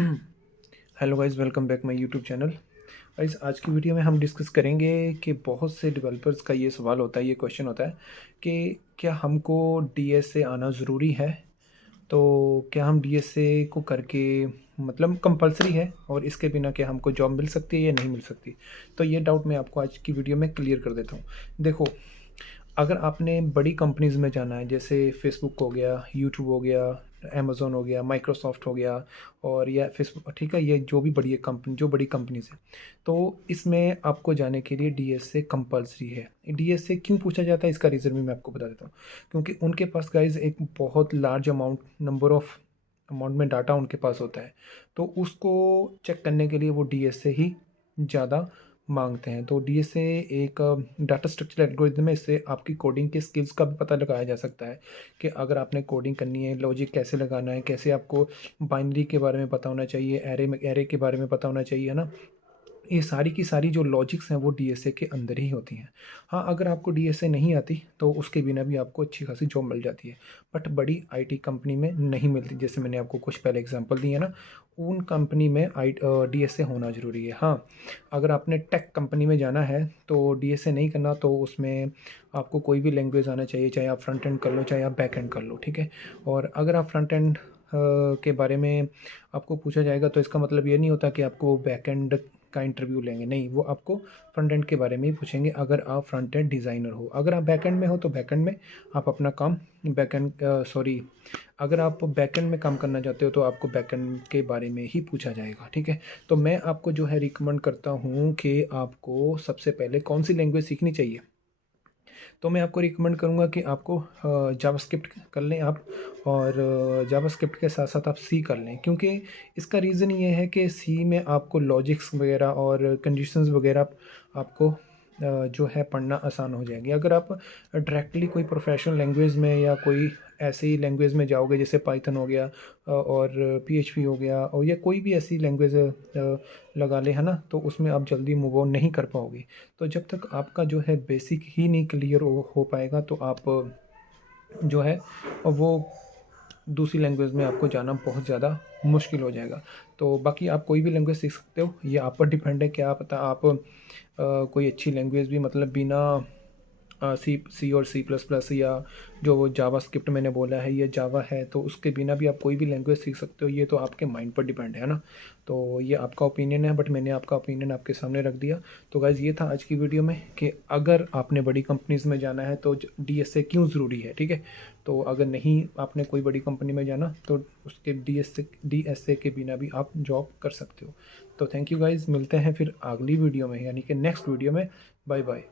Hello guys, welcome back my YouTube channel. Guys, आज की video में हम डिस्कस करेंगे कि बहुत से डेवलपर्स का ये सवाल होता है, ये क्वेश्चन होता है कि क्या हमको डीएसए आना ज़रूरी है। तो क्या हम डीएसए को करके मतलब कंपलसरी है और इसके बिना क्या हमको जॉब मिल सकती है या नहीं मिल सकती। तो ये डाउट मैं आपको आज की वीडियो में क्लियर कर देता हूँ। देखो, अगर आपने बड़ी कंपनीज़ में जाना है, जैसे फेसबुक हो गया, यूट्यूब हो गया, अमेज़न हो गया, माइक्रोसॉफ्ट हो गया, और या फेसबुक, ठीक है, ये जो भी बड़ी कंपनी, जो बड़ी कंपनीज़ हैं, तो इसमें आपको जाने के लिए डीएसए कंपलसरी है। डीएसए क्यों पूछा जाता है, इसका रीज़न भी मैं आपको बता देता हूँ। क्योंकि उनके पास गाइज़ एक बहुत लार्ज अमाउंट में डाटा उनके पास होता है, तो उसको चेक करने के लिए वो डीएसए ही ज़्यादा मांगते हैं। तो डीएसए एक डाटा स्ट्रक्चर एल्गोरिथम है। इससे आपकी कोडिंग के स्किल्स का भी पता लगाया जा सकता है कि अगर आपने कोडिंग करनी है, लॉजिक कैसे लगाना है, कैसे आपको बाइनरी के बारे में पता होना चाहिए, एरे के बारे में पता होना चाहिए, है ना। ये सारी की सारी जो लॉजिक्स हैं वो डीएसए के अंदर ही होती हैं। हाँ, अगर आपको डीएसए नहीं आती तो उसके बिना भी आपको अच्छी खासी जॉब मिल जाती है, बट बड़ी आईटी कंपनी में नहीं मिलती। जैसे मैंने आपको कुछ पहले एग्जांपल दिए ना, उन कंपनी में डीएसए होना ज़रूरी है। हाँ, अगर आपने टेक कंपनी में जाना है तो डीएसए नहीं करना, तो उसमें आपको कोई भी लैंग्वेज आना चाहिए, चाहे आप फ्रंट एंड कर लो, चाहे आप बैक एंड कर लो, ठीक है। और अगर आप फ्रंट एंड के बारे में आपको पूछा जाएगा तो इसका मतलब ये नहीं होता कि आपको बैक एंड का इंटरव्यू लेंगे, नहीं, वो आपको फ्रंट एंड के बारे में ही पूछेंगे। अगर आप फ्रंट एंड डिज़ाइनर हो, अगर आप बैक एंड में हो तो बैक एंड में आप अपना काम बैक एंड सॉरी अगर आप बैक एंड में काम करना चाहते हो तो आपको बैक एंड के बारे में ही पूछा जाएगा, ठीक है। तो मैं आपको जो है रिकमेंड करता हूँ कि आपको सबसे पहले कौन सी लैंग्वेज सीखनी चाहिए। तो मैं आपको रिकमेंड करूँगा कि आपको जावास्क्रिप्ट कर लें आप, और जावास्क्रिप्ट के साथ साथ आप सी कर लें, क्योंकि इसका रीज़न ये है कि सी में आपको लॉजिक्स वगैरह और कंडीशंस वगैरह आपको जो है पढ़ना आसान हो जाएगी। अगर आप डायरेक्टली कोई प्रोफेशनल लैंग्वेज में या कोई ऐसी लैंग्वेज में जाओगे, जैसे पाइथन हो गया और पीएचपी हो गया, और या कोई भी ऐसी लैंग्वेज लगा ले, है ना, तो उसमें आप जल्दी मूव ऑन नहीं कर पाओगे। तो जब तक आपका जो है बेसिक ही नहीं क्लियर हो पाएगा तो आप जो है वो दूसरी लैंग्वेज में आपको जाना बहुत ज़्यादा मुश्किल हो जाएगा। तो बाकी आप कोई भी लैंग्वेज सीख सकते हो, ये आप पर डिपेंड है। क्या पता आप कोई अच्छी लैंग्वेज भी मतलब बिना सी और सी प्लस प्लस, या जो वो जावास्क्रिप्ट मैंने बोला है ये जावा है, तो उसके बिना भी आप कोई भी लैंग्वेज सीख सकते हो। ये तो आपके माइंड पर डिपेंड है ना। तो ये आपका ओपिनियन है, बट मैंने आपका ओपिनियन आपके सामने रख दिया। तो गाइज़, ये था आज की वीडियो में कि अगर आपने बड़ी कंपनीज़ में जाना है तो डीएसए क्यों ज़रूरी है, ठीक है। तो अगर नहीं आपने कोई बड़ी कंपनी में जाना तो उसके डीएसए के बिना भी आप जॉब कर सकते हो। तो थैंक यू गाइज़, मिलते हैं फिर अगली वीडियो में, यानी कि नेक्स्ट वीडियो में। Bye bye.